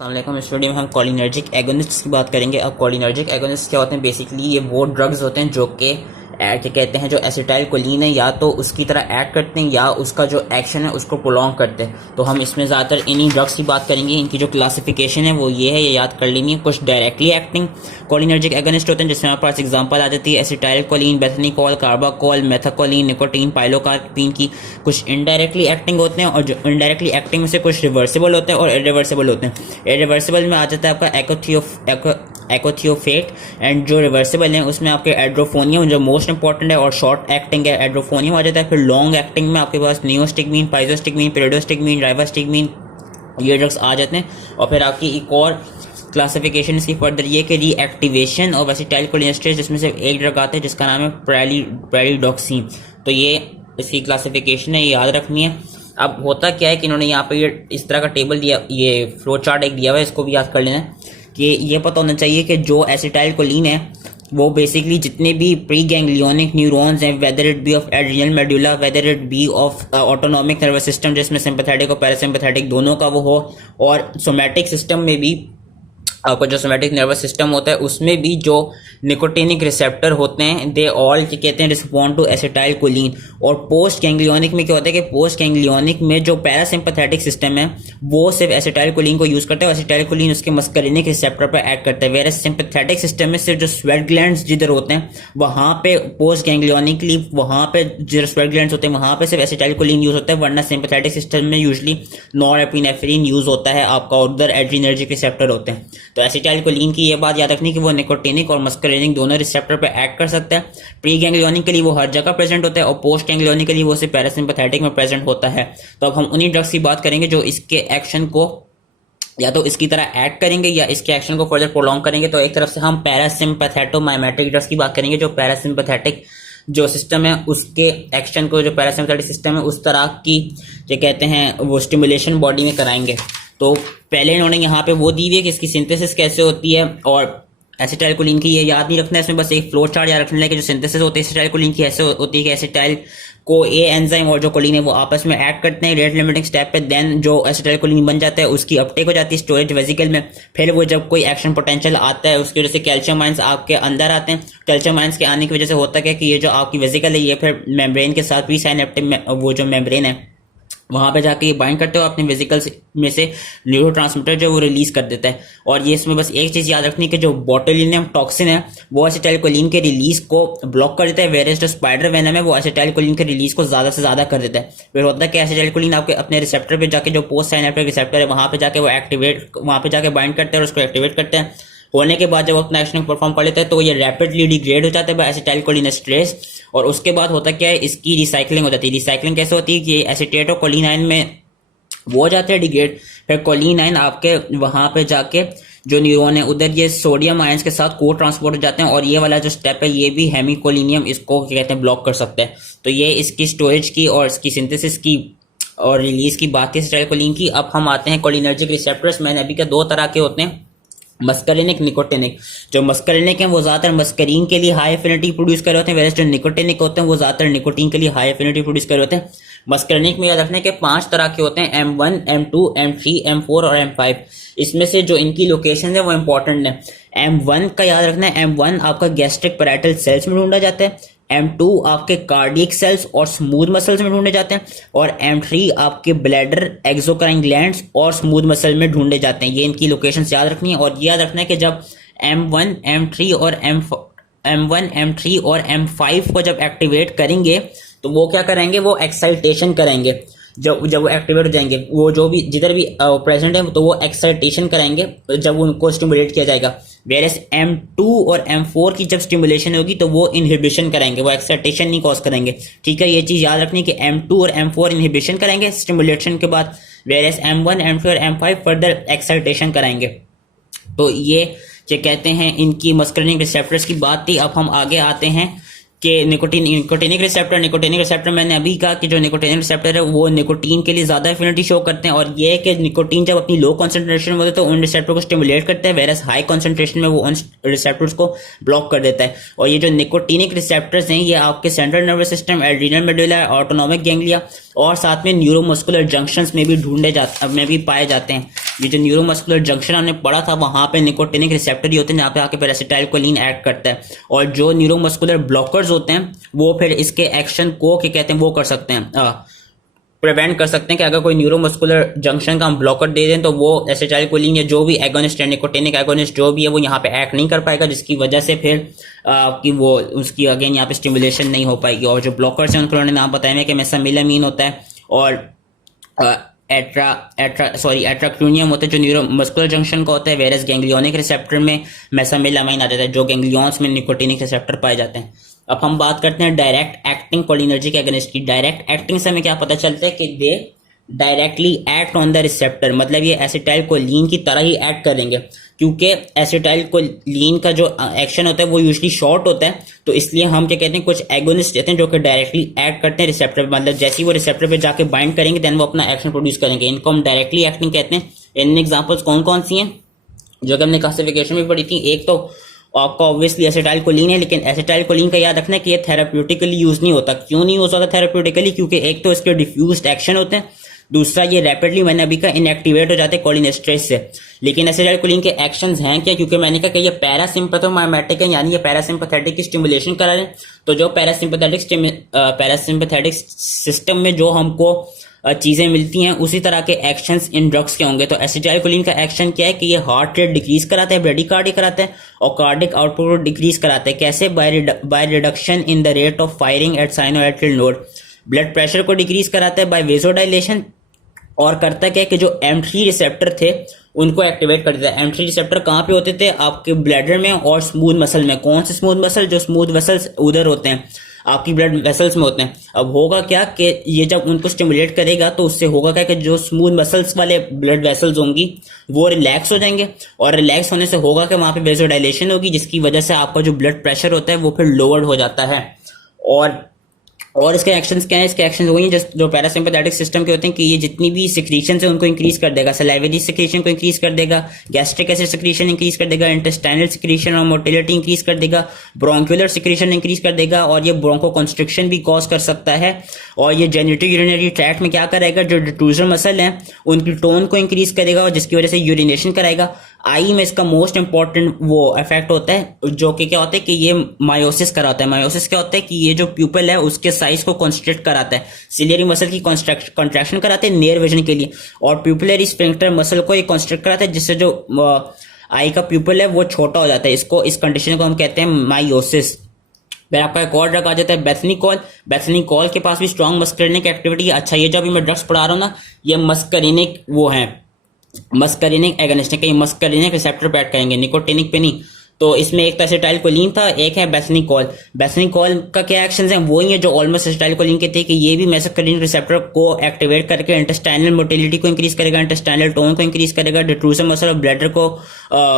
अस्सलाम स्टूडियो में हम कोलिनर्जिक एगोनिस्ट की बात करेंगे। अब कोलिनर्जिक एगोनिस्ट क्या होते हैं? बेसिकली ये वो ड्रग्स होते हैं जो कि क्या कहते हैं, जो एसिटाइल कोलिन है या तो उसकी तरह ऐड करते हैं या उसका जो एक्शन है उसको प्रोलॉन्ग करते हैं। तो हम इसमें ज़्यादातर इन्हीं ड्रग्स की बात करेंगे। इनकी जो क्लासिफिकेशन है वो ये है, ये याद कर लेनी है। कुछ डायरेक्टली एक्टिंग कोलिनर्जिक एगोनिस्ट होते हैं जिसमें हमारे पास एग्जांपल आ जाती है acetylcholine, bethanechol, carbachol, methacholine, nicotine, pilocarpine की। कुछ इनडायरेक्टली एक्टिंग होते हैं और जो इनडायरेक्टली एक्टिंग में से कुछ रिवर्सिबल होते हैं और इरिवर्सिबल होते हैं। इरिवर्सिबल में आ जाता है आपका एकोथियोफेट एंड जो रिवर्सिबल है उसमें आपके एड्रोफोनियम जो मोस्ट इंपॉर्टेंट है और शॉर्ट एक्टिंग है एड्रोफोनियम आ जाता है। फिर लॉन्ग एक्टिंग में आपके पास नियोस्टिग्मीन, पाइजोस्टिग्मीन, पेरिडोस्टिग्मीन, राइवास्टिग्मीन ये ड्रग्स आ जाते हैं। और फिर आपकी एक और क्लासिफिकेशन इसकी फर्दर ये कि रीएक्टिवेशन और एसिटाइल कोलिनेस्टेरेज जिसमें से एक ड्रग आता है जिसका नाम है पैरालिडॉक्सिन। तो ये इसकी क्लासिफिकेशन है, ये याद रखनी है। अब होता क्या है कि इन्होंने यहाँ पे ये इस तरह का टेबल दिया, ये फ्लो चार्ट एक दिया हुआ है, इसको भी याद कर लेना है कि ये पता होना चाहिए कि जो एसिटाइल कोलिन है वो बेसिकली जितने भी प्री गैंग्लियोनिक न्यूरॉन्स हैं, whether it be of adrenal medulla, whether it be of autonomic nervous system जिसमें सिंपैथेटिक और पैरासिम्पैथेटिक दोनों का वो हो, और सोमैटिक सिस्टम में भी आपका जो सोमैटिक नर्वस सिस्टम होता है उसमें भी जो निकोटिनिक रिसेप्टर होते हैं दे ऑल क्या कहते हैं रिस्पॉन्ड टू एसिटाइल कोलिन। और पोस्ट गैंग्लियोनिक में क्या होता है कि पोस्ट गैंग्लियोनिक में जो पैरासिम्पैथेटिक सिस्टम है वो सिर्फ एसिटाइल कोलिन को यूज करता है और एसिटाइल कोलिन उसके मस्करिनिक रिसेप्टर पर ऐड करता है। वेयर सिंपैथेटिक सिस्टम में सिर्फ जो स्वेट ग्लैंड्स जिधर होते हैं वहां पे पोस्ट गैंग्लियोनिकली वहां पे जो स्वेट ग्लैंड्स होते हैं वहां पे सिर्फ एसिटाइल कोलिन यूज होता है, वरना सिंपैथेटिक सिस्टम में यूजली नॉरएपिनेफ्रिन यूज होता है आपका, उधर एड्रीनर्जिक रिसेप्टर होते हैं। तो एसिटाइल कोलिन की ये बात याद रखनी कि वो निकोटिनिक और मस्करिनिक दोनों रिसेप्टर पे एक्ट कर सकता है। प्री गैंग्लियोनिक के लिए वो हर जगह प्रेजेंट होता है और पोस्ट गैंग्लियोनिक के लिए वो सिर्फ पैरासिम्पैथेटिक में प्रेजेंट होता है। तो अब हम उन्हीं ड्रग्स की बात करेंगे जो इसके एक्शन को या तो इसकी तरह एक्ट करेंगे या इसके एक्शन को फर्दर प्रोलॉन्ग करेंगे। तो एक तरफ से हम पैरासिम्पैथेटोमाइमेटिक ड्रग्स की बात करेंगे जो पैरासिम्पैथेटिक जो सिस्टम है उसके एक्शन को, जो पैरासिम्पैथेटिक सिस्टम है उस तरह की जो कहते हैं वो स्टिमुलेशन बॉडी में कराएंगे। तो पहले इन्होंने यहाँ पे वो दी हुई है कि इसकी सिंथेसिस कैसे होती है और एसिटाइल कोलिन की ये याद नहीं रखना है, इसमें बस एक फ्लो चार्ट याद रखना है कि जो सिंथेसिस होती है एसिटाइल कोलिन की ऐसे होती है कि एसिटाइल को ए एंजाइम और जो कोलिन है वो आपस में ऐड करते हैं रेट लिमिटिंग स्टेप पे, देन जो एसिटाइल कोलिन बन जाता है उसकी अपटेक हो जाती है स्टोरेज वेसिकल में। फिर वो जब कोई एक्शन पोटेंशियल आता है उसकी वजह से कैल्शियम आयंस आपके अंदर आते हैं। कैल्शियम आयंस के आने की वजह से होता क्या कि ये जो आपकी वेसिकल है ये फिर मेम्ब्रेन के साथ प्री साइनेप्टिक वो जो मेम्ब्रेन है वहां पे जाके ये बाइंड करते हो अपने वेसिकल्स में से न्यूरोट्रांसमीटर जो वो रिलीज कर देता है। और ये इसमें बस एक चीज याद रखनी कि जो बोटुलिनियम टॉक्सिन है वो एसिटाइल कोलिन के रिलीज को ब्लॉक कर देता है, वेरेस जो स्पाइडर वेनम है वो एसिटाइल कोलिन के रिलीज को ज्यादा से ज्यादा कर देता है। फिर होता है कि एसिटाइल कोलिन आपके अपने रिसेप्टर पे जाके जो पोस्ट साइनेप्टिक रिसेप्टर है वहां पे जाके वो एक्टिवेट वहां पे जाके बाइंड करते हैं और उसको एक्टिवेट करते हैं। होने के बाद जब अपना एक्शन परफॉर्म कर लेता है तो ये रैपिडली डिग्रेड हो जाता है बाय एसिटाइल कोलिनेस्टेरेज। और उसके बाद होता क्या है, इसकी रिसाइकलिंग हो जाती है। रिसाइकलिंग कैसे होती है कि एसिटेट और कोलिनाइन में वो हो जाते हैं डिग्रेड, फिर कोलिनाइन आपके वहां पे जाके जो न्यूरॉन है उधर ये सोडियम आयंस के साथ को ट्रांसपोर्ट हो जाते हैं और ये वाला जो स्टेप है ये भी हेमिकोलिनियम इसको कहते हैं ब्लॉक कर सकते हैं। तो ये इसकी स्टोरेज की और इसकी सिंथेसिस की और रिलीज की बात है एसिटाइल कोलिन की। अब हम आते हैं कोलिनर्जिक रिसेप्टर्स। मैंने अभी के दो तरह के होते हैं, मस्करिनिक, निकोटिनिक। जो मस्करिनिक हैं वो ज्यादातर मस्करीन के लिए हाई एफिनिटी प्रोड्यूस कर रहे होते हैं, वैसे जो निकोटिनिक होते हैं वो ज्यादातर निकोटीन के लिए हाई एफिनिटी प्रोड्यूस कर रहे होते हैं। मस्करिनिक में याद रखने के 5 तरह के होते हैं, M1, M2, M3, M4 और M5। इसमें से जो इनकी लोकेशन है वो इंपॉर्टेंट है। M1 का याद रखना है, M1 आपका गैस्ट्रिक पैराइटल सेल्स में ढूंढा जाता है, M2 आपके कार्डियक सेल्स और स्मूथ मसल्स में ढूंढे जाते हैं और M3 आपके ब्लैडर, एक्सोक्राइन ग्लैंड्स और स्मूथ मसल में ढूंढे जाते हैं। ये इनकी लोकेशंस याद रखनी है। और ये याद रखना है कि जब M1, M3 और M1, M3 और M5 को जब एक्टिवेट करेंगे तो वो क्या करेंगे, वो एक्साइटेशन करेंगे। जब वो एक्टिवेट हो जाएंगे वो जो भी जिधर भी प्रेजेंट है तो वो एक्साइटेशन करेंगे जब उनको स्टिमुलेट किया जाएगा। वेरस M2 और M4 की जब स्टिमुलेशन होगी तो वो इनहिबिशन करेंगे, वो एक्साइटेशन नहीं कॉज करेंगे। ठीक है, ये चीज याद रखनी कि M2 और M4 इनहिबिशन करेंगे स्टिमुलेशन के बाद, वेरस M1, M2 और M5 फर्दर एक्साइटेशन कराएंगे। तो ये जो कहते हैं इनकी मस्करिनिक रिसेप्टर्स की बात थी। अब हम आगे आते हैं कि निकोटिनिक रिसेप्टर मैंने अभी कहा कि जो निकोटिनिक रिसेप्टर है वो निकोटीन के लिए ज्यादा एफिनिटी शो करते हैं और ये है कि निकोटीन जब अपनी लो कंसंट्रेशन में होता है तो उन रिसेप्टर को स्टिमुलेट करता है, वेरस हाई कंसंट्रेशन में वो उन रिसेप्टर्स को ब्लॉक कर देता है। और ये जो निकोटिनिक रिसेप्टर्स हैं ये आपके central nervous system, adrenal medulla, autonomic ganglia और साथ में न्यूरोमस्कुलर जंक्शंस में भी में भी पाए जाते हैं। ये जो न्यूरोमस्कुलर जंक्शन हमने पढ़ा था वहां पे निकोटिनिक रिसेप्टर ही होते हैं जहाँ पे आके फिर एसिटाइलकोलिन एक्ट करता है, और जो न्यूरोमस्कुलर ब्लॉकर्स होते हैं वो फिर इसके एक्शन को क्या कहते हैं वो कर सकते हैं, प्रिवेंट कर सकते हैं कि अगर कोई न्यूरोमस्कुलर जंक्शन का हम ब्लॉकर दे दें तो वो एसिटाइलकोलिन या जो भी एगोनिस्ट है, निकोटिनिक एगोनिस्ट जो भी है, वो यहाँ पे एक्ट नहीं कर पाएगा, जिसकी वजह से फिर कि वो उसकी अगेन यहाँ पे स्टिमुलेशन नहीं हो पाएगी। और जो ब्लॉकर्स हैं उनको उन्होंने नाम बताया है कि मेसामिलामीन होता है और एट्राक्यूनियम होता है जो न्यूरोमस्कुलर जंक्शन का होता है, वेरस गैंग्लियोनिक रिसेप्टर में मेसामिलामाइन आ जाता है जो गैंग्लियंस में निकोटिनिक रिसेप्टर पाए जाते हैं। अब हम बात करते हैं डायरेक्ट एक्टिंग कोलिनर्जिक एगोनिस्ट की। डायरेक्ट एक्टिंग से हमें क्या पता चलता है कि दे directly act on the receptor, मतलब ये एसिटाइलकोलिन की तरह ही एक्ट करेंगे, क्योंकि एसिटाइलकोलिन का जो एक्शन होता है वो यूजुअली शॉर्ट होता है, तो इसलिए हम क्या कहते हैं कुछ एगोनिस्ट कहते हैं जो कि डायरेक्टली एक्ट करते हैं रिसेप्टर पे, मतलब जैसे ही वो रिसेप्टर पे जाके बाइंड करेंगे देन वो अपना एक्शन प्रोड्यूस करेंगे, इनको हम डायरेक्टली एक्टिंग कहते हैं। इन एग्जांपल्स कौन कौन सी हैं जो कि हमने क्लासिफिकेशन में पढ़ी थी? एक तो आपका ऑब्वियसली एसिटाइलकोलिन है, लेकिन एसिटाइलकोलिन का याद रखना है कि ये थेराप्यूटिकली यूज नहीं होता। क्यों नहीं यूज होता थेराप्यूटिकली? क्योंकि एक तो इसके डिफ्यूज्ड एक्शन होते हैं, दूसरा ये रैपिडली मैंने अभी का इनएक्टिवेट हो जाते हैं कोलिनेस्ट्रेस से। लेकिन एसिटाइलकोलिन के एक्शंस हैं क्या? क्योंकि मैंने कहा कि ये पैरासिम्पैथोमाइमेटिक है, यानी ये पैरासिम्पैथेटिक की स्टिमुलेशन करा रहे हैं। तो जो पैरासिम्पैथेटिक सिस्टम में जो हमको चीजें मिलती हैं उसी तरह के एक्शंस इन ड्रग्स के होंगे। तो एसिटाइलकोलिन का एक्शन क्या है कि ये हार्ट रेट डिक्रीज कराता है, ब्रेडिकार्डिया कराता है और कार्डिक आउटपुट को डिक्रीज कराता है। कैसे? By reduction in the rate of firing at sinoatrial node. Blood pressure को डिक्रीज कराता है बाय वेजोडाइलेशन, और करता क्या है कि जो M3 रिसेप्टर थे उनको एक्टिवेट कर देता है। M3 रिसेप्टर कहाँ पे होते थे? आपके ब्लैडर में और स्मूथ मसल में। कौन से स्मूथ मसल? जो स्मूथ वेसल्स उधर होते हैं आपकी ब्लड वेसल्स में होते हैं। अब होगा क्या कि ये जब उनको स्टिमुलेट करेगा तो उससे होगा क्या कि जो स्मूथ मसल्स वाले ब्लड वेसल्स होंगी वो रिलैक्स हो जाएंगे, और रिलैक्स होने से होगा कि वहां पे वेजोडाइलेशन होगी, जिसकी वजह से आपका जो ब्लड प्रेशर होता है वो फिर लोअर्ड हो जाता है। और इसके एक्शंस क्या है? इसके एक्शंस वही जो पैरासिम्पैथेटिक सिस्टम के होते हैं कि ये जितनी भी सिक्रीशन है उनको इंक्रीज कर देगा, सलाइवरी सिक्रीशन को इंक्रीज कर देगा, गैस्ट्रिक एसिड सिक्रीशन इंक्रीज कर देगा, इंटेस्टाइनल सिक्रीशन और मोटिलिटी इंक्रीज कर देगा, ब्रोंक्युलर सिक्रीशन इंक्रीज कर देगा, और ये ब्रोंको कंस्ट्रिक्शन भी कॉज कर सकता है। और ये जेनिटो यूरिनरी ट्रैक्ट में क्या करेगा? जो डिफ्यूजर मसल है उनकी टोन को इंक्रीज करेगा और जिसकी वजह से यूरिनेशन कराएगा। आई में इसका मोस्ट इंपॉर्टेंट वो इफेक्ट होता है जो कि क्या होता है कि ये मायोसिस कराता है। मायोसिस क्या होता है कि ये जो प्यूपल है उसके साइज को कंस्ट्रिक्ट कराता है, सिलियरी मसल की कंट्रैक्शन कराते हैं नियर विजन के लिए, और प्यूपिलरी स्फिंक्टर मसल को ये कंस्ट्रिक्ट कराता है, जिससे जो आई का प्यूपल है वो छोटा हो जाता है। इसको इस कंडीशन को हम कहते हैं मायोसिस। फिर आपका एक और ड्रग आ जाता है बेथनिकॉल। बेथनिकॉल के पास भी स्ट्रॉन्ग मस्करिनिक एक्टिविटी है। अच्छा, ये जो अभी मैं ड्रग्स पढ़ा रहा हूँ ना, ये मस्करिनिक वो है, मस्करिनिक एगोनिस्ट है, कहीं मस्करिनिक रिसेप्टर पे एक्ट करेंगे, निकोटिनिक पे नहीं। तो इसमें एक तो एसिटाइलकोलिन था, एक है बेथनिकॉल। बेथनिकॉल का क्या एक्शंस हैं? वही है जो ऑलमोस्ट एसिटाइलकोलिन के थे कि ये भी मेसोकरिन रिसेप्टर को एक्टिवेट करके इंटेस्टाइनल मोटिलिटी को इंक्रीज करेगा, इंटेस्टाइनल टोन को इंक्रीज करेगा, डिट्रूजर मसल और ब्लैडर को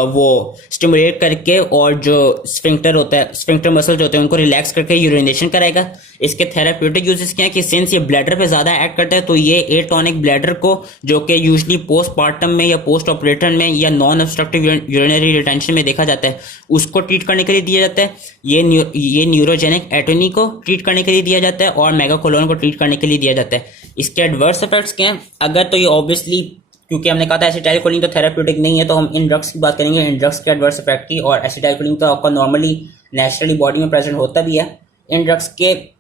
वो स्टिमुलेट करके, और जो स्फिंक्टर होता है, स्फिंक्टर मसल जो होते हैं उनको रिलैक्स करके यूरिनेशन कराएगा। इसके थेराप्यूटिक यूजेस क्या है कि सिंस ये ब्लैडर पे ज्यादा एक्ट करता है तो ये एटोनिक ब्लैडर को, जो कि यूजुअली पोस्टपार्टम में या पोस्ट ऑपरेटर में या नॉन ऑब्स्ट्रक्टिव यूरिनरी रिटेंशन में देखा जाता है, उसको ट्रीट करने के लिए दिया जाता है। ये न्यूरोजेनिक एटोनी को ट्रीट करने के लिए दिया जाता है और मेगाकोलोन को ट्रीट करने के लिए दिया जाता है। इसके एडवर्स इफेक्ट्स क्या हैं? अगर तो ये ऑब्वियसली, क्योंकि हमने कहा था एसिटाइलकोलिन तो थेराप्यूटिक नहीं है, तो हम इन ड्रग्स की बात करेंगे, इन ड्रग्स के एडवर्स इफेक्ट की। और एसिटाइलकोलिन तो आपका नॉर्मली नेचुरली बॉडी में प्रेजेंट होता भी है। इन ड्रग्स के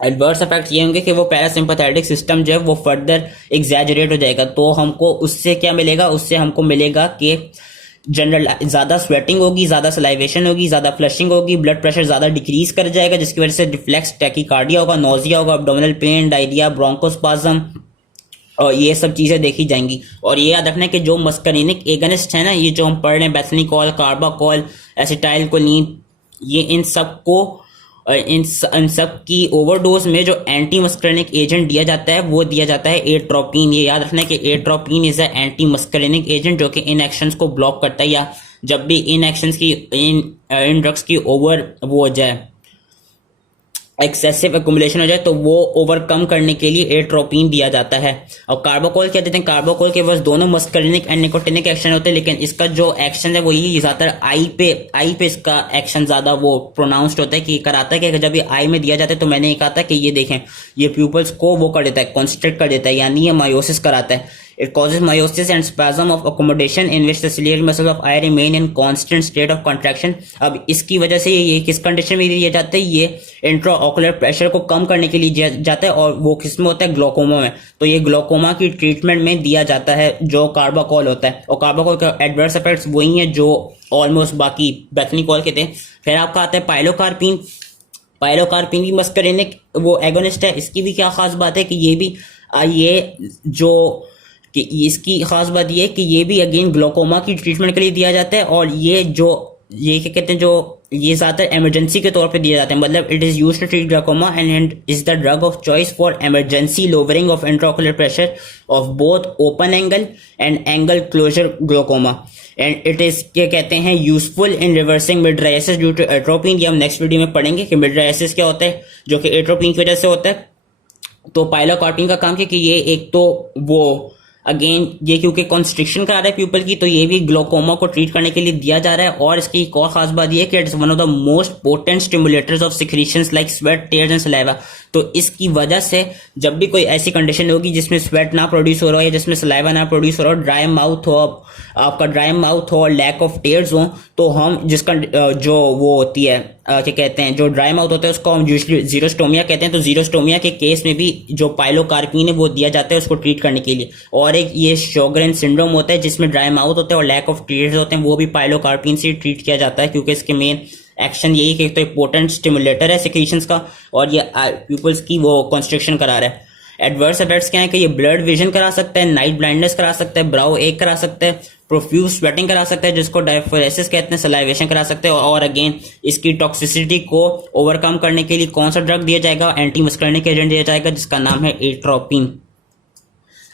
एडवर्स इफेक्ट ये होंगे कि वो पैरासिम्पैथेटिक सिस्टम जो है वो फर्दर एग्जैजरेट हो जाएगा। तो हमको उससे क्या मिलेगा? उससे हमको मिलेगा कि जनरल ज्यादा स्वेटिंग होगी, ज्यादा सलाइवेशन होगी, ज्यादा फ्लशिंग होगी, ब्लड प्रेशर ज्यादा डिक्रीज कर जाएगा, जिसकी वजह से रिफ्लेक्स टैकीकार्डिया होगा, नोजिया होगा, एब्डोमिनल पेन, डायरिया, ब्रोंकोस्पाज्म, और ये सब चीजें देखी जाएंगी। और ये याद रखना है कि जो मस्करिनिक एगोनिस्ट है ना, ये जो हम पढ़ रहे हैं, बेथनिकॉल, कार्बाकॉल, एसिटाइलकोलिन, ये इन सब की ओवरडोज में जो एंटी मस्करिनिक एजेंट दिया जाता है वो दिया जाता है एट्रोपिन। ये याद रखना है कि atropine is a anti muscarinic agent जो कि इन एक्शंस को ब्लॉक करता है, या जब भी इन एक्शंस की इन ड्रग्स की ओवर वो हो जाए, एक्सेसिव एक्युमुलेशन हो जाए तो वो ओवरकम करने के लिए एट्रोपिन दिया जाता है। और कार्बाकोल क्या देते हैं, कार्बाकोल के पास दोनों मस्करिनिक एंड निकोटिनिक एक्शन होते हैं, लेकिन इसका जो एक्शन है वो यही ज्यादातर आई पे इसका एक्शन ज्यादा वो प्रोनाउंस्ड होता है कि कराता है कि जब ये आई में दिया जाता है तो मैंने ये कहा था कि ये देखें ये प्यूपल्स को वो कर देता है, कॉन्स्ट्रिक्ट कर देता है, यानी ये मायोसिस कराता है। It causes meiosis and spasm of accommodation in which the ciliary muscles of eye remain in constant state of contraction। अब इसकी वजह से ये किस कंडीशन में दिया जाता है, ये इंट्राओकुलर प्रेशर को कम करने के लिए दिया जाता है, और वो किस में होता है, ग्लोकोमा में। तो ये ग्लोकोमा की ट्रीटमेंट में दिया जाता है जो कार्बाकोल होता है, और कार्बाकोल का एडवर्स इफेक्ट्स वही हैं जो ऑलमोस्ट बाकी बेथनीकोल के थे। फिर आपका आता है पाइलोकार्पिन। पाइलोकार्पिन भी मस्करिनिक वो एगोनिस्ट है। इसकी भी क्या खास बात है कि ये भी ये जो कि इसकी खास बात ये है कि ये भी अगेन ग्लोकोमा की ट्रीटमेंट के लिए दिया जाता है, और ये क्या कहते हैं, जो ये ज्यादातर इमरजेंसी के तौर पे दिया जाता है, मतलब it is used to treat glaucoma and is the drug of choice for emergency lowering of intraocular pressure of both open angle and angle closure glaucoma, and it is क्या कहते हैं useful in reversing mydriasis due to atropine. ये हम next video में पढ़ेंगे कि मिडराइसिस क्या होता है, जो कि एट्रोपिन की वजह से होता है। तो पाइलोकार्पिन का काम क्या कि ये एक तो वो अगेन ये क्योंकि कॉन्स्ट्रिक्शन करा रहा है प्यूपल की, तो ये भी ग्लोकोमा को ट्रीट करने के लिए दिया जा रहा है। और इसकी एक और खास बात ये है कि it is one of the most potent stimulators of secretions like sweat, tears and saliva. तो इसकी वजह से जब भी कोई ऐसी कंडीशन होगी जिसमें स्वेट ना प्रोड्यूस हो रहा हो या जिसमें सलाइवा ना प्रोड्यूस हो रहा हो, ड्राई माउथ हो, आपका ड्राई माउथ हो और लैक ऑफ टेयर्स हो, तो हम जिसका जो वो होती है क्या कहते हैं, जो ड्राई माउथ होता है उसको हम यूजुअली जीरोस्टोमिया कहते हैं। तो जीरोस्टोमिया के केस में भी जो पाइलोकार्पिन है वो दिया जाता है उसको ट्रीट करने के लिए। और एक ये शोगरेन सिंड्रोम होता है जिसमें ड्राई माउथ होता है और लैक ऑफ टीयर्स होते हैं, वो भी पाइलोकार्पिन से ट्रीट किया जाता है, क्योंकि इसके मेन एक्शन यही कि तो पोटेंट स्टिमुलेटर है सिक्रीशंस का, और ये प्यूपल्स की वो कंस्ट्रक्शन करा रहा है। एडवर्स इफेक्ट्स क्या है कि ये ब्लड विजन करा सकता है, नाइट ब्लाइंडनेस करा सकता है, ब्राउ एक करा सकता है, प्रोफ्यूज स्वेटिंग करा सकता है जिसको डायफोरेसिस कहते हैं, सलाइवेशन करा सकते हैं। और अगेन इसकी टॉक्सिसिटी को ओवरकम करने के लिए कौन सा ड्रग दिया जाएगा, एंटी मस्करिनिक एजेंट दिया जाएगा जिसका नाम है एट्रोपिन।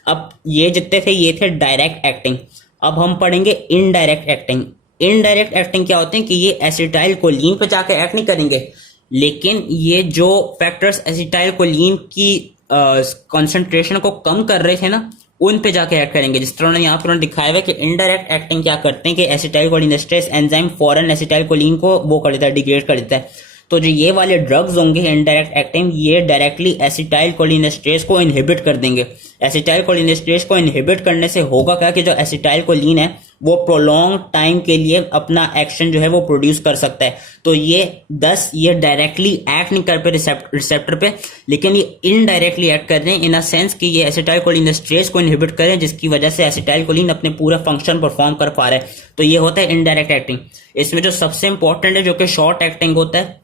अब ये जितने थे ये थे डायरेक्ट एक्टिंग। अब हम पढ़ेंगे इनडायरेक्ट एक्टिंग। इनडायरेक्ट एक्टिंग क्या होते हैं कि ये एसिटाइल कोलिन पे जाकर एक्ट नहीं करेंगे, लेकिन ये जो फैक्टर्स एसिटाइल कोलिन की कंसंट्रेशन को कम कर रहे थे ना, उन पे जाके ऐड करेंगे। जिस तरह यहाँ पर दिखाया हुआ है कि इनडायरेक्ट एक्टिंग क्या करते हैं कि एसिटाइल कोलिनेस्टेरेज एंजाइम फॉरन एसिटाइल कोलिन को वो कर देता है, डिग्रेड कर देता है। तो जो ये वाले ड्रग्स होंगे इनडायरेक्ट एक्टिंग, ये डायरेक्टली एसिटाइल कोलिनेस्टेरेज को इनहिबिट कर देंगे। एसिटाइल कोलिनेस्टेरेज को इनहिबिट करने से होगा क्या कि जो एसिटाइल कोलिन है वो प्रोलॉन्ग टाइम के लिए अपना एक्शन जो है वो प्रोड्यूस कर सकता है। तो ये डायरेक्टली एक्ट नहीं कर पे रिसेप्टर पे, लेकिन ये इनडायरेक्टली एक्ट कर रहे हैं इन अ सेंस कि ये एसिटाइल कोलिनेस्टेरेज को इनहिबिट करें, जिसकी वजह से एसिटाइल कोलिन अपने पूरा फंक्शन परफॉर्म कर पा रहा है। तो ये होता है इनडायरेक्ट एक्टिंग। इसमें जो सबसे इंपॉर्टेंट है जो कि शॉर्ट एक्टिंग होता है,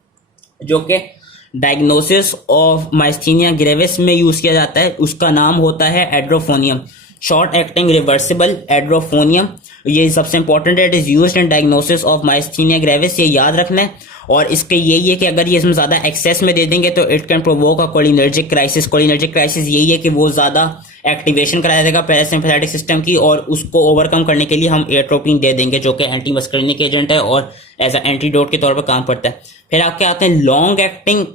जो कि डायग्नोसिस ऑफ माइस्थीनिया ग्रेविस में यूज किया जाता है, उसका नाम होता है edrophonium. Short acting reversible edrophonium, ये सबसे इंपॉर्टेंट है। It is used in diagnosis of myasthenia gravis, ये याद रखना है। और इसके यही है कि अगर ये इसमें ज्यादा एक्सेस में दे देंगे तो it can provoke a cholinergic crisis. Cholinergic crisis यही है कि वो ज्यादा एक्टिवेशन करा देगा पैरासिम्पैथेटिक सिस्टम की, और उसको ओवरकम करने के लिए हम एट्रोपिन दे देंगे जो कि एंटी मस्करिनिक एजेंट है और एज अ एंटीडोट के तौर पर काम करता है। फिर आपके आते हैं लॉन्ग एक्टिंग,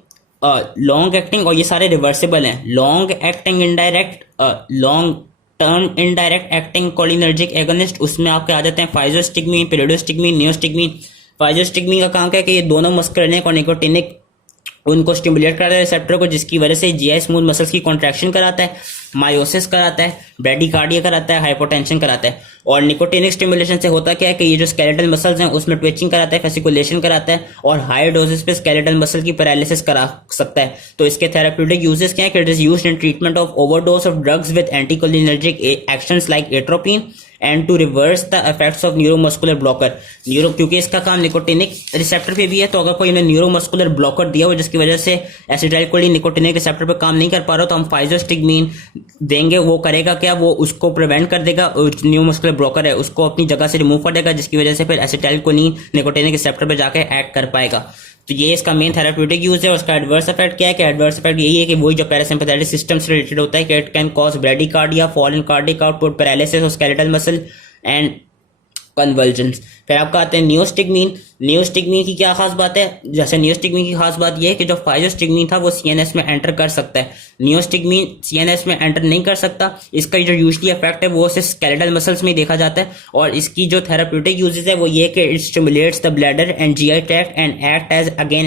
और ये सारे रिवर्सिबल हैं। Long acting indirect, long term indirect acting cholinergic agonist, उसमें आपके आ जाते हैं फाइजोस्टिग्मीन, पेरिडोस्टिग्मीन, नियोस्टिग्मीन। फाइजोस्टिग्मीन का काम क्या है कि ये दोनों मस्करिनिक और निकोटिनिक उनको स्टिमुलेट करता है रिसेप्टर को, जिसकी वजह से जीआई स्मूथ मसल्स की कॉन्ट्रैक्शन कराता है, मायोसिस कराता है, ब्रेडिकार्डिया कराता है, हाइपोटेंशन कराता है। और निकोटिनिक स्टिमुलेशन से होता क्या है कि ये जो स्केलेटल मसल्स हैं उसमें ट्विचिंग कराता है, फेसिकुलेशन कराता है, और हाई डोजेस पे स्केलेटल मसल की पैरालिसिस करा सकता है। तो इसके थेराप्यूटिक यूजेस क्या है कि it is used in treatment of overdose of drugs with anticholinergic actions like atropine and to reverse the effects of neuromuscular blocker. क्योंकि इसका काम निकोटिनिक रिसेप्टर पे भी है, तो अगर कोई ने न्यूरोमस्कुलर ब्लॉकर दिया हो जिसकी वजह से एसिटाइल कोलिन निकोटिनिक रिसेप्टर पे काम नहीं कर पा रहा, तो हम फाइजोस्टिग्मीन देंगे। वो करेगा क्या, वो उसको प्रिवेंट कर देगा, न्यूरोमस्कुलर ब्लॉकर है उसको अपनी जगह से रिमूव कर देगा, जिसकी वजह से फिर एसिटाइल कोलिन निकोटिनिक रिसेप्टर पे जाके एक्ट कर पाएगा। तो ये इसका मेन थेराप्यूटिक यूज है। उसका एडवर्स इफेक्ट क्या है कि एडवर्स इफेक्ट यही है कि वही जो पैरासिम्पैथेटिक सिस्टम से रिलेटेड होता है कि it can cause bradycardia, fall in cardiac output, paralysis of skeletal muscle and convergence. फिर आपका आते हैं नियोस्टिग्मीन। नियोस्टिग्मीन की क्या खास बात है? जैसे नियोस्टिग्मीन की खास बात यह है कि जो फाइजोस्टिग्मीन था वो सीएनएस में एंटर कर सकता है, नियोस्टिग्मीन सीएनएस में एंटर नहीं कर सकता। इसका जो यूजली इफेक्ट है वो सिर्फ स्केलेटल मसल्स में देखा जाता है, और इसकी जो थेराप्यूटिक यूजेस है वो ये कि it stimulates the bladder and GI tract and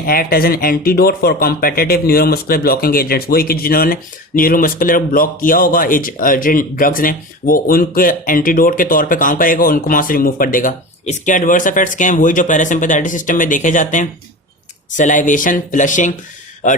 act as an antidote for competitive neuromuscular blocking agents. वही कि जिन्होंने न्यूरोमस्कुलर ब्लॉक किया होगा जिन ड्रग्स ने, वो उनके एंटीडोट के तौर पर काम करेगा, उनको वहां से रिमूव कर देगा। इसके एडवर्स इफेक्ट्स क्या हैं? वही जो पैरासिम्पैथेटिक सिस्टम में देखे जाते हैं, salivation, flushing,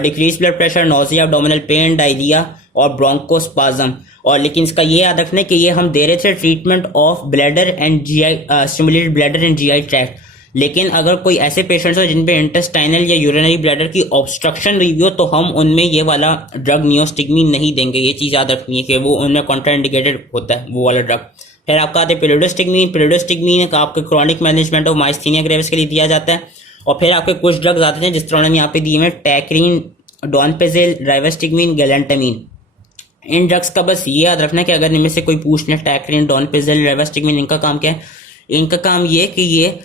decrease blood pressure, nausea, abdominal pain, diarrhoea और ब्रोंकोस्पाज्म। और लेकिन इसका ये याद रखना कि ये हम दे रहे थे treatment of bladder and GI, stimulated bladder and GI tract. लेकिन अगर कोई ऐसे पेशेंट्स हो जिन पे इंटेस्टाइनल या यूरिनरी ब्लैडर की ऑब्स्ट्रक्शन रही हो, तो हम उनमें ये वाला ड्रग नियोस्टिग्मीन नहीं देंगे। ये चीज़ याद रखनी है कि वो उनमें कॉन्ट्राइंडिकेटेड होता है वो वाला ड्रग। फिर आपका आते हैं पेरिडोस्टिग्मीन। पेरिडोस्टिग्मीन आपके chronic management of myasthenia gravis के लिए दिया जाता है। और फिर आपके कुछ ड्रग्स आते हैं जिस तरह उन्होंने यहाँ पे दिए हैं, टैक्रीन, डोनपेजिल, राइवास्टिग्मीन, गैलेंटामीन। इन ड्रग्स का बस ये याद रखना है कि अगर इनमें से कोई पूछ ले टैक्रीन, डोनपेजिल, राइवास्टिग्मीन, इनका काम क्या है? इनका काम ये कि ये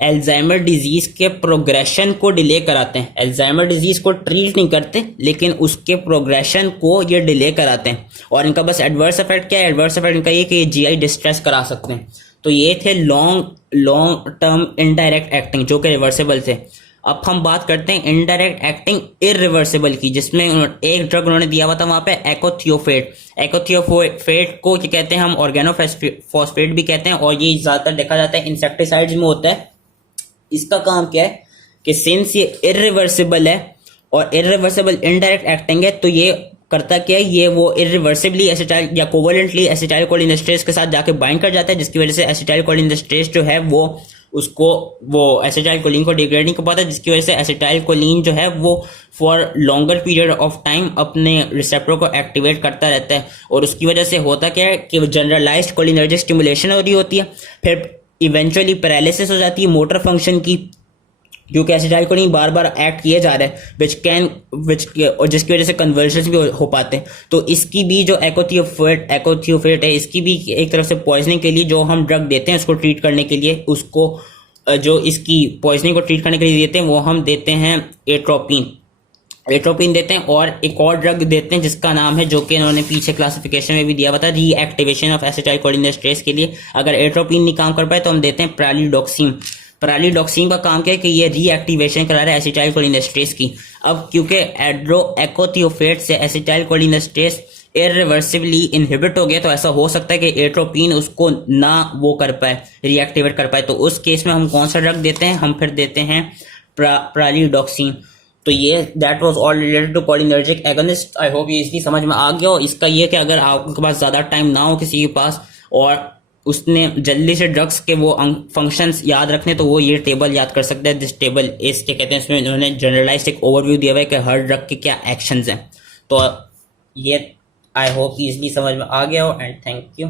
एल्जाइमर डिजीज के प्रोग्रेशन को डिले कराते हैं। एल्जाइमर डिजीज को ट्रीट नहीं करते, लेकिन उसके प्रोग्रेशन को ये डिले कराते हैं। और इनका बस एडवर्स इफेक्ट क्या है? एडवर्स इफेक्ट इनका ये कि जीआई डिस्ट्रेस करा सकते हैं। तो ये थे लॉन्ग टर्म इनडायरेक्ट एक्टिंग जो कि रिवर्सेबल थे। अब हम बात करते हैं इनडायरेक्ट एक्टिंग इरिवर्सिबल की, जिसमें एक ड्रग उन्होंने दिया हुआ था वहां पे, एकोथियोफेट। एकोथियोफेट को क्या कहते हैं? हम ऑर्गेनोफॉस्फेट भी कहते हैं, और ये ज्यादातर देखा जाता है इंसेक्टिसाइड्स में होता है। इसका काम क्या है कि सिंस ये इरिवर्सिबल है और इरिवर्सिबल इनडायरेक्ट एक्टिंग है, तो ये करता क्या है? ये वो इरिवर्सिबली एसिटाइल या कोवलेंटली एसिटाइल कोलिनेस्ट्रेज के साथ जाके बाइंड कर जाता है, जिसकी वजह से एसिटाइल कोलिनेस्ट्रेज जो है वो उसको वो एसिटाइल कोलिन को डिग्रेड नहीं कर पाता, जिसकी वजह से एसिटाइल कोलिन जो है वो for longer period of time अपने रिसेप्टर को एक्टिवेट करता रहता है। और उसकी वजह से होता क्या है कि जनरलाइज्ड कोलिनर्जिक स्टिमुलेशन हो रही होती है, फिर इवेंचुअली पैरालिसिस हो जाती है मोटर फंक्शन की, क्योंकि एसिटाइल कोलिन बार बार एक्ट किए जा रहा है और जिसकी वजह से कन्वर्जन्स भी हो पाते हैं। तो इसकी भी जो एकोथियोफेट है, इसकी भी एक तरफ से पॉइजनिंग के लिए जो हम ड्रग देते हैं उसको ट्रीट करने के लिए, उसको जो इसकी पॉइजनिंग को ट्रीट करने के लिए देते हैं वो हम देते हैं एट्रोपिन देते हैं। और एक और ड्रग देते हैं जिसका नाम है, जो कि इन्होंने पीछे क्लासिफिकेशन में भी दिया हुआ था, रीएक्टिवेशन ऑफ एसिटाइल कोलिनेस्ट्रेज के लिए। अगर एट्रोपिन नहीं काम कर पाए तो हम देते हैं प्रालिडॉक्सिन। प्रालिडॉक्सिन का काम क्या है कि ये रीएक्टिवेशन करा रहा है एसिटाइल कोलिनेस्ट्रेज की। अब क्योंकि एकोथियोफेट से एसिटाइल कोलिनेस्ट्रेज इरिवर्सिबली इनहिबिट हो गया, तो ऐसा हो सकता है कि एट्रोपिन उसको ना वो कर पाए, रीएक्टिवेट कर पाए। तो उस केस में हम कौन सा ड्रग देते हैं? हम फिर देते हैं प्रालिडॉक्सिन। तो ये that was all related to cholinergic agonist. I hope ये इसकी समझ में आ गया हो। इसका ये कि अगर आपके पास ज़्यादा टाइम ना हो किसी के पास और उसने जल्दी से ड्रग्स के वो फंक्शंस याद रखने, तो वो ये टेबल याद कर सकता है। दिस टेबल इस क्या कहते हैं, इसमें इन्होंने जनरलाइज्ड एक ओवरव्यू दिया हुआ है कि हर ड्रग के क्या एक्शंस हैं। तो ये आई होप इजली समझ में आ गया हो, एंड थैंक यू।